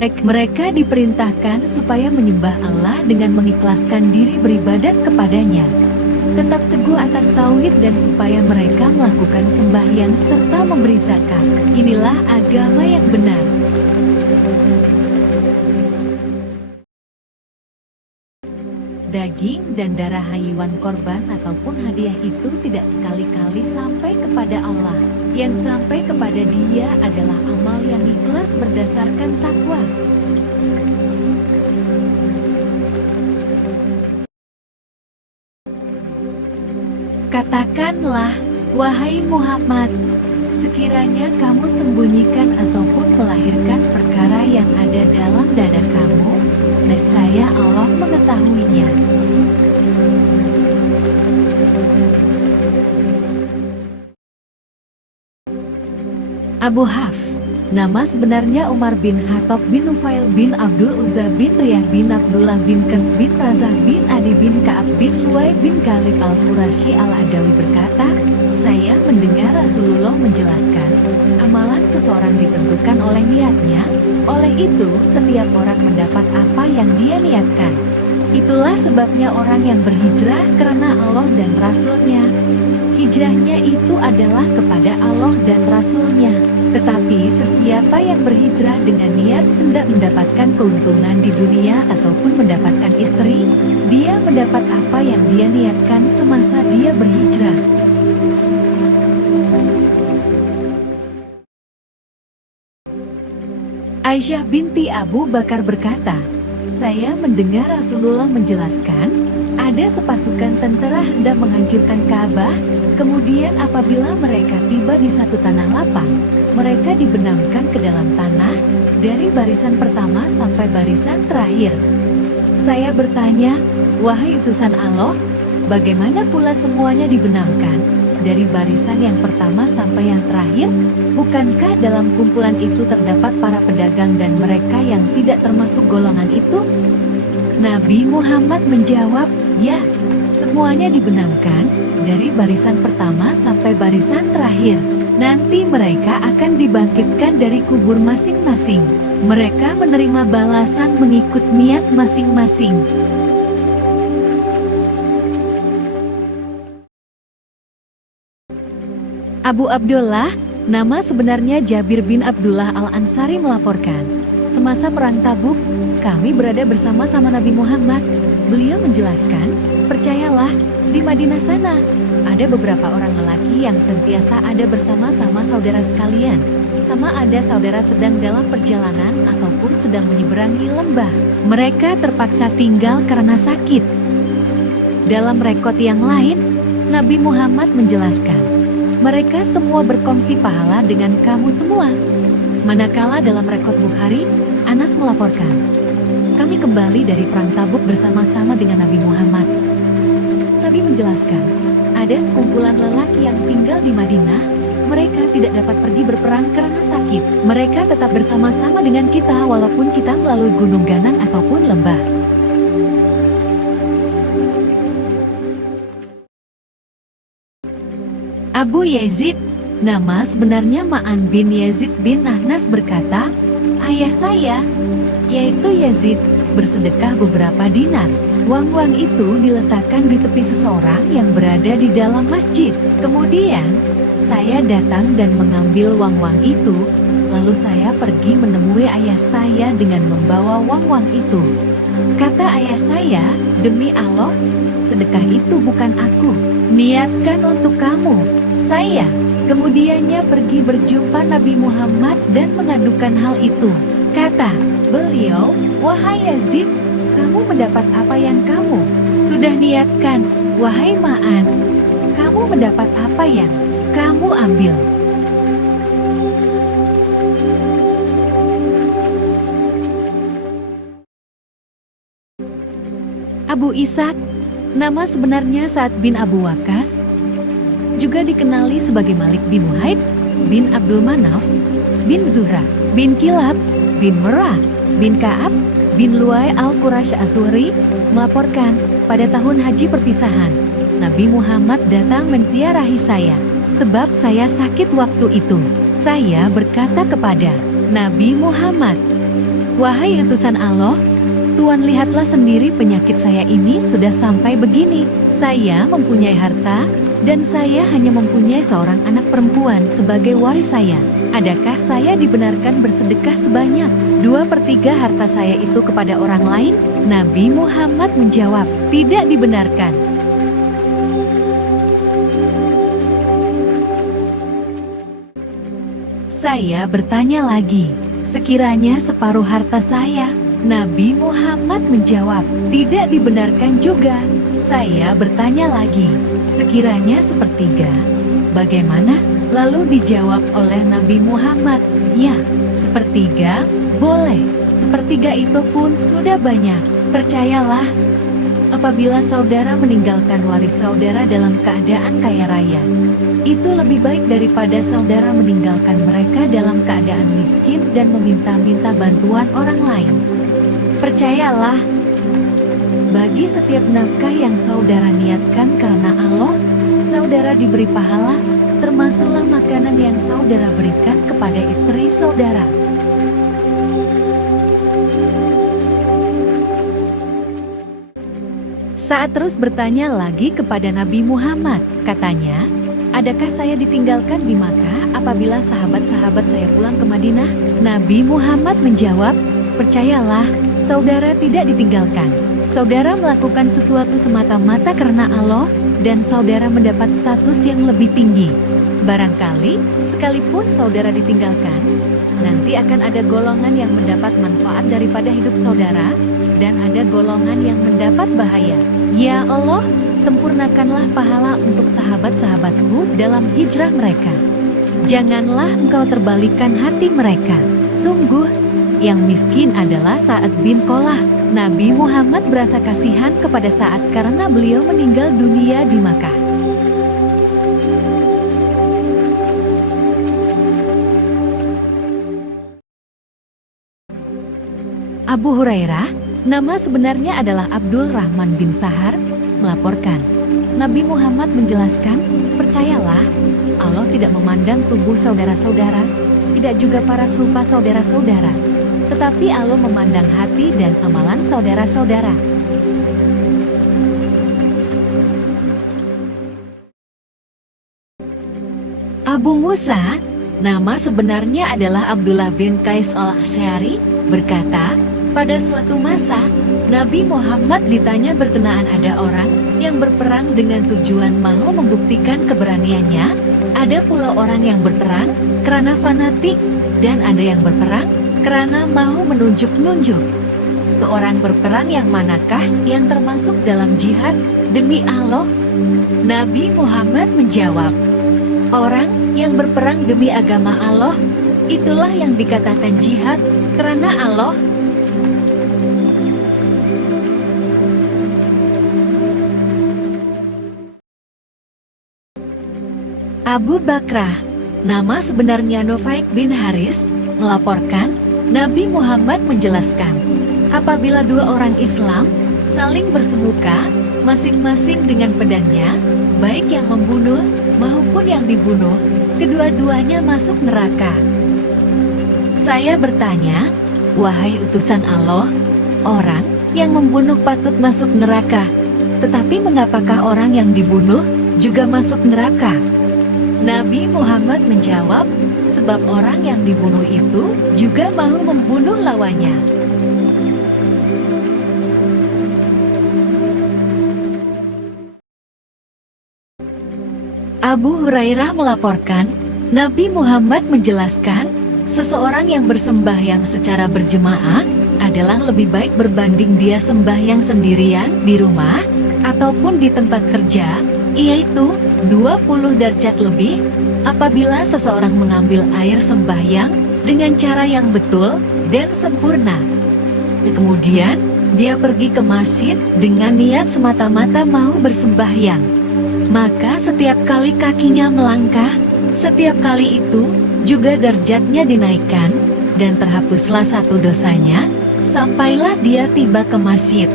Mereka diperintahkan supaya menyembah Allah dengan mengikhlaskan diri beribadat kepadanya. Tetap teguh atas tauhid dan supaya mereka melakukan sembahyang serta memberi zakat. Inilah agama yang benar. Daging dan darah haywan korban ataupun hadiah itu tidak sekali-kali sampai kepada Allah. Yang sampai kepada Dia adalah amal yang ikhlas berdasarkan takwa. Katakanlah, wahai Muhammad, sekiranya kamu sembunyikan ataupun melahirkan perkara yang ada dalam dada kamu, nescaya Allah mengetahuinya. Abu Hafs, nama sebenarnya Umar bin Khattab bin Nufail bin Abdul Uzza bin Riyah bin Abdullah bin Kent bin Razah bin Adi bin Ka'ab bin Luay bin Ghalib al-Qurasyi al-Adawi berkata, saya mendengar Rasulullah menjelaskan, amalan seseorang ditentukan oleh niatnya, oleh itu setiap orang mendapat apa yang dia niatkan. Itulah sebabnya orang yang berhijrah karena Allah dan Rasul-Nya, hijrahnya itu adalah kepada Allah dan Rasul-Nya. Tetapi sesiapa yang berhijrah dengan niat hendak mendapatkan keuntungan di dunia ataupun mendapatkan istri, dia mendapat apa yang dia niatkan semasa dia berhijrah. Aisyah binti Abu Bakar berkata, saya mendengar Rasulullah menjelaskan, ada sepasukan tentara hendak menghancurkan Ka'bah, kemudian apabila mereka tiba di satu tanah lapang, mereka dibenamkan ke dalam tanah, dari barisan pertama sampai barisan terakhir. Saya bertanya, wahai utusan Allah, bagaimana pula semuanya dibenamkan? Dari barisan yang pertama sampai yang terakhir, bukankah dalam kumpulan itu terdapat para pedagang dan mereka yang tidak termasuk golongan itu? Nabi Muhammad menjawab, ya, semuanya dibenamkan, dari barisan pertama sampai barisan terakhir. Nanti mereka akan dibangkitkan dari kubur masing-masing. Mereka menerima balasan mengikut niat masing-masing. Abu Abdullah, nama sebenarnya Jabir bin Abdullah Al-Ansari melaporkan, semasa perang Tabuk, kami berada bersama-sama Nabi Muhammad. Beliau menjelaskan, percayalah, di Madinah sana, ada beberapa orang lelaki yang sentiasa ada bersama-sama saudara sekalian. Sama ada saudara sedang dalam perjalanan ataupun sedang menyeberangi lembah. Mereka terpaksa tinggal karena sakit. Dalam rekod yang lain, Nabi Muhammad menjelaskan, mereka semua berkongsi pahala dengan kamu semua. Manakala dalam rekod Bukhari, Anas melaporkan, kami kembali dari perang Tabuk bersama-sama dengan Nabi Muhammad. Nabi menjelaskan, ada sekumpulan lelaki yang tinggal di Madinah, mereka tidak dapat pergi berperang karena sakit. Mereka tetap bersama-sama dengan kita walaupun kita melalui gunung ganang ataupun lembah. Abu Yazid, nama sebenarnya Ma'an bin Yazid bin Ahnas berkata, ayah saya, yaitu Yazid, bersedekah beberapa dinar. Uang-uang itu diletakkan di tepi seseorang yang berada di dalam masjid. Kemudian, saya datang dan mengambil uang-uang itu, lalu saya pergi menemui ayah saya dengan membawa uang-uang itu. Kata ayah saya, demi Allah, sedekah itu bukan aku, niatkan untuk kamu. Saya kemudiannya pergi berjumpa Nabi Muhammad dan mengadukan hal itu. Kata beliau, wahai Yazid, kamu mendapat apa yang kamu sudah niatkan. Wahai Ma'an, kamu mendapat apa yang kamu ambil. Abu Ishaq, nama sebenarnya Sa'ad bin Abu Waqqas, juga dikenali sebagai Malik bin Wahib, bin Abdul Manaf, bin Zuhra, bin Kilab, bin Merah, bin Ka'ab, bin Luay al-Qurasy Aswari, melaporkan, pada tahun haji perpisahan, Nabi Muhammad datang menziarahi saya, sebab saya sakit waktu itu. Saya berkata kepada Nabi Muhammad, Wahai utusan Allah, Tuan lihatlah sendiri penyakit saya ini sudah sampai begini. Saya mempunyai harta, dan saya hanya mempunyai seorang anak perempuan sebagai waris saya. Adakah saya dibenarkan bersedekah sebanyak 2/3 harta saya itu kepada orang lain? Nabi Muhammad menjawab, tidak dibenarkan. Saya bertanya lagi, sekiranya separuh harta saya? Nabi Muhammad menjawab, tidak dibenarkan juga. Saya bertanya lagi, sekiranya sepertiga? Bagaimana? Lalu dijawab oleh Nabi Muhammad, ya, sepertiga, boleh. Sepertiga itu pun sudah banyak. Percayalah, apabila saudara meninggalkan waris saudara dalam keadaan kaya raya, itu lebih baik daripada saudara meninggalkan mereka dalam keadaan miskin dan meminta-minta bantuan orang lain. Percayalah, bagi setiap nafkah yang saudara niatkan karena Allah, saudara diberi pahala, termasuklah makanan yang saudara berikan kepada istri saudara. Saat terus bertanya lagi kepada Nabi Muhammad, katanya, adakah saya ditinggalkan di Makkah apabila sahabat-sahabat saya pulang ke Madinah? Nabi Muhammad menjawab, percayalah, saudara tidak ditinggalkan. Saudara melakukan sesuatu semata-mata karena Allah, dan saudara mendapat status yang lebih tinggi. Barangkali, sekalipun saudara ditinggalkan, nanti akan ada golongan yang mendapat manfaat daripada hidup saudara, dan ada golongan yang mendapat bahaya. Ya Allah, sempurnakanlah pahala untuk sahabat-sahabatku dalam hijrah mereka. Janganlah engkau terbalikkan hati mereka. Sungguh, yang miskin adalah Sa'ad bin Qolah. Nabi Muhammad berasa kasihan kepada Sa'ad karena beliau meninggal dunia di Makkah. Abu Hurairah, nama sebenarnya adalah Abdul Rahman bin Sahar, melaporkan, Nabi Muhammad menjelaskan, percayalah, Allah tidak memandang tubuh saudara-saudara, tidak juga paras rupa saudara-saudara, tetapi Allah memandang hati dan amalan saudara-saudara. Abu Musa, nama sebenarnya adalah Abdullah bin Qais al-Asy'ari, berkata, pada suatu masa, Nabi Muhammad ditanya berkenaan ada orang yang berperang dengan tujuan mau membuktikan keberaniannya, ada pula orang yang berperang karena fanatik, dan ada yang berperang karena mau menunjuk-nunjuk. Seorang berperang yang manakah yang termasuk dalam jihad demi Allah? Nabi Muhammad menjawab, orang yang berperang demi agama Allah, itulah yang dikatakan jihad karena Allah. Abu Bakrah, nama sebenarnya Nufaik bin Haris, melaporkan, Nabi Muhammad menjelaskan, apabila dua orang Islam saling bersemuka, masing-masing dengan pedangnya, baik yang membunuh maupun yang dibunuh, kedua-duanya masuk neraka. Saya bertanya, wahai utusan Allah, orang yang membunuh patut masuk neraka, tetapi mengapakah orang yang dibunuh juga masuk neraka? Nabi Muhammad menjawab, sebab orang yang dibunuh itu juga mau membunuh lawannya. Abu Hurairah melaporkan, Nabi Muhammad menjelaskan, seseorang yang bersembahyang secara berjemaah adalah lebih baik berbanding dia sembahyang sendirian di rumah ataupun di tempat kerja, yaitu 20 derajat lebih apabila seseorang mengambil air sembahyang dengan cara yang betul dan sempurna. Kemudian, dia pergi ke masjid dengan niat semata-mata mau bersembahyang. Maka setiap kali kakinya melangkah, setiap kali itu juga derajatnya dinaikkan, dan terhapuslah satu dosanya, sampailah dia tiba ke masjid.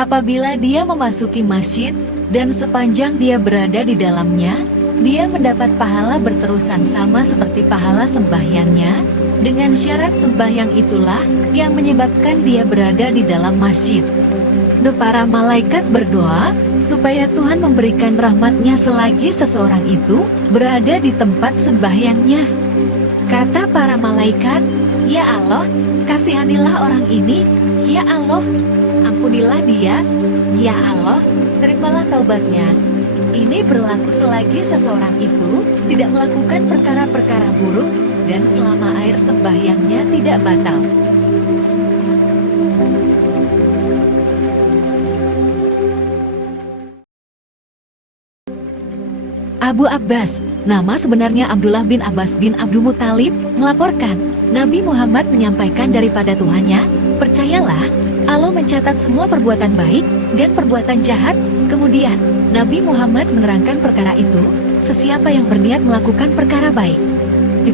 Apabila dia memasuki masjid, dan sepanjang dia berada di dalamnya, dia mendapat pahala berterusan sama seperti pahala sembahyangnya. Dengan syarat sembahyang itulah yang menyebabkan dia berada di dalam masjid. Para malaikat berdoa supaya Tuhan memberikan rahmat-Nya selagi seseorang itu berada di tempat sembahyangnya. Kata para malaikat, "Ya Allah, kasihanilah orang ini. Ya Allah, ampunilah dia. Ya Allah, terimalah taubatnya." Ini berlaku selagi seseorang itu tidak melakukan perkara-perkara buruk dan selama air sembahyangnya tidak batal. Abu Abbas, nama sebenarnya Abdullah bin Abbas bin Abdul Muthalib, melaporkan, Nabi Muhammad menyampaikan daripada Tuhannya, "Percayalah, Allah mencatat semua perbuatan baik dan perbuatan jahat." Kemudian, Nabi Muhammad menerangkan perkara itu, sesiapa yang berniat melakukan perkara baik,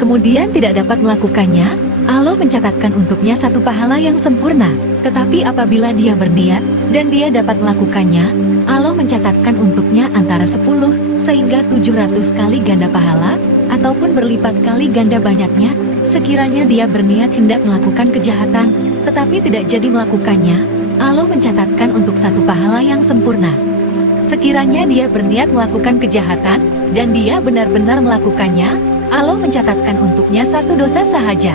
kemudian tidak dapat melakukannya, Allah mencatatkan untuknya satu pahala yang sempurna. Tetapi apabila dia berniat dan dia dapat melakukannya, Allah mencatatkan untuknya antara 10 sehingga 700 kali ganda pahala, ataupun berlipat kali ganda banyaknya, sekiranya dia berniat hendak melakukan kejahatan, tetapi tidak jadi melakukannya, Allah mencatatkan untuk satu pahala yang sempurna. Sekiranya dia berniat melakukan kejahatan, dan dia benar-benar melakukannya, Allah mencatatkan untuknya satu dosa sahaja.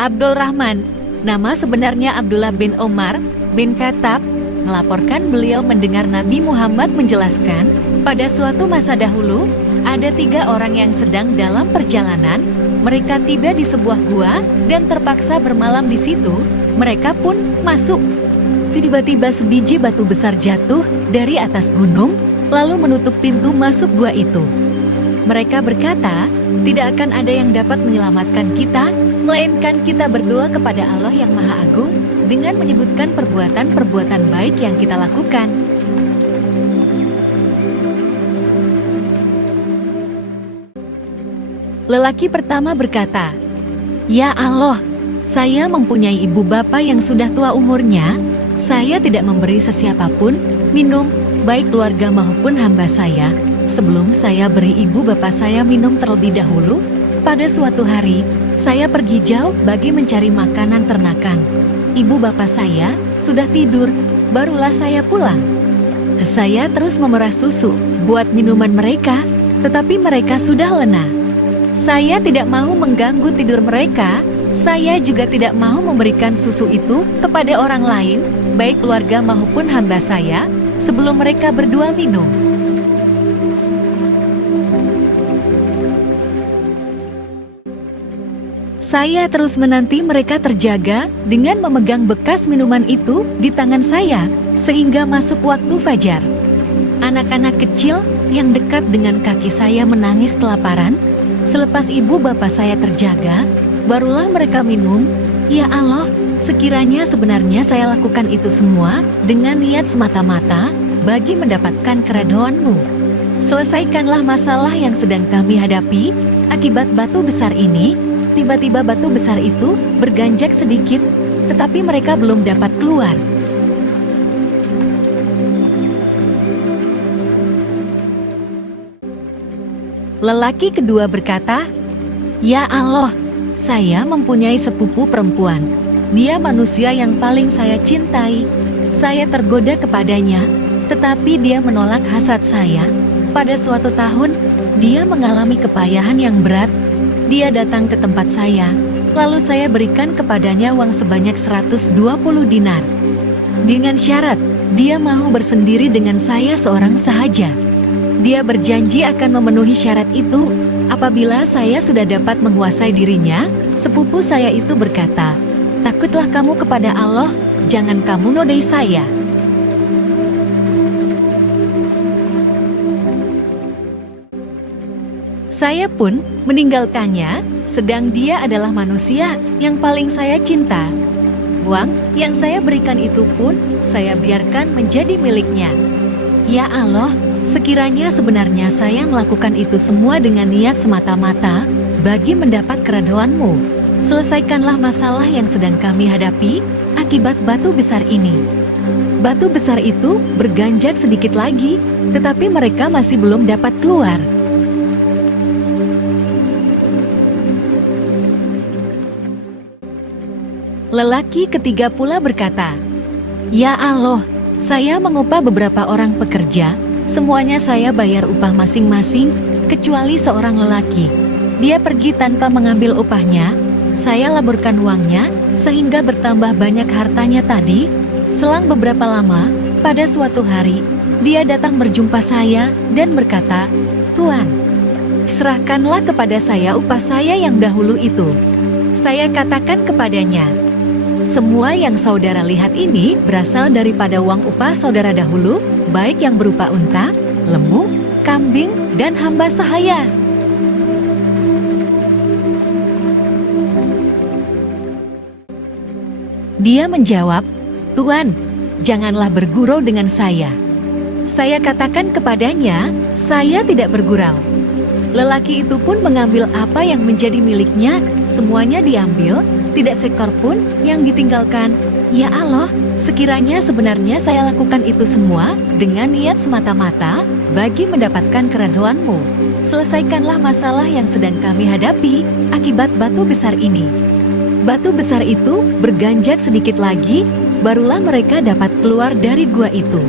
Abdul Rahman, nama sebenarnya Abdullah bin Omar bin Khattab, melaporkan beliau mendengar Nabi Muhammad menjelaskan, pada suatu masa dahulu, ada 3 orang yang sedang dalam perjalanan. Mereka tiba di sebuah gua dan terpaksa bermalam di situ. Mereka pun masuk. Tiba-tiba sebiji batu besar jatuh dari atas gunung, lalu menutup pintu masuk gua itu. Mereka berkata, "Tidak akan ada yang dapat menyelamatkan kita, melainkan kita berdoa kepada Allah yang Maha Agung dengan menyebutkan perbuatan-perbuatan baik yang kita lakukan." Lelaki pertama berkata, "Ya Allah, saya mempunyai ibu bapa yang sudah tua umurnya. Saya tidak memberi sesiapapun minum, baik keluarga maupun hamba saya, sebelum saya beri ibu bapa saya minum terlebih dahulu. Pada suatu hari, saya pergi jauh bagi mencari makanan ternakan. Ibu bapa saya sudah tidur, barulah saya pulang. Saya terus memerah susu buat minuman mereka, tetapi mereka sudah lena. Saya tidak mau mengganggu tidur mereka. Saya juga tidak mau memberikan susu itu kepada orang lain, baik keluarga maupun hamba saya, sebelum mereka berdua minum." Saya terus menanti mereka terjaga dengan memegang bekas minuman itu di tangan saya, sehingga masuk waktu fajar. Anak-anak kecil yang dekat dengan kaki saya menangis kelaparan. Selepas ibu bapa saya terjaga, barulah mereka minum. Ya Allah, sekiranya sebenarnya saya lakukan itu semua dengan niat semata-mata bagi mendapatkan keridhaan-Mu. Selesaikanlah masalah yang sedang kami hadapi akibat batu besar ini. Tiba-tiba batu besar itu berganjak sedikit, tetapi mereka belum dapat keluar. Lelaki kedua berkata, "Ya Allah, saya mempunyai sepupu perempuan. Dia manusia yang paling saya cintai. Saya tergoda kepadanya, tetapi dia menolak hasad saya. Pada suatu tahun, dia mengalami kepayahan yang berat. Dia datang ke tempat saya, lalu saya berikan kepadanya uang sebanyak 120 dinar. Dengan syarat, dia mau bersendiri dengan saya seorang sahaja. Dia berjanji akan memenuhi syarat itu apabila saya sudah dapat menguasai dirinya." Sepupu saya itu berkata, "Takutlah kamu kepada Allah, jangan kamu nodai saya." Saya pun meninggalkannya, sedang dia adalah manusia yang paling saya cinta. Uang yang saya berikan itu pun saya biarkan menjadi miliknya. Ya Allah, sekiranya sebenarnya saya melakukan itu semua dengan niat semata-mata bagi mendapat keridhaan-Mu, Selesaikanlah masalah yang sedang kami hadapi akibat batu besar ini. Batu besar itu berganjak sedikit lagi, tetapi mereka masih belum dapat keluar. Lelaki ketiga pula berkata, "Ya Allah, saya mengupah beberapa orang pekerja, semuanya saya bayar upah masing-masing, kecuali seorang lelaki. Dia pergi tanpa mengambil upahnya, saya laburkan uangnya, sehingga bertambah banyak hartanya tadi. Selang beberapa lama, pada suatu hari, dia datang berjumpa saya dan berkata, 'Tuan, serahkanlah kepada saya upah saya yang dahulu itu.' Saya katakan kepadanya, 'Semua yang saudara lihat ini berasal daripada uang upah saudara dahulu, baik yang berupa unta, lembu, kambing, dan hamba sahaya.' Dia menjawab, 'Tuan, janganlah bergurau dengan saya.' Saya katakan kepadanya, 'Saya tidak bergurau.' Lelaki itu pun mengambil apa yang menjadi miliknya, semuanya diambil, tidak seekor pun yang ditinggalkan. Ya Allah, sekiranya sebenarnya saya lakukan itu semua dengan niat semata-mata bagi mendapatkan keridhaan-Mu. Selesaikanlah masalah yang sedang kami hadapi akibat batu besar ini." Batu besar itu berganjak sedikit lagi, barulah mereka dapat keluar dari gua itu.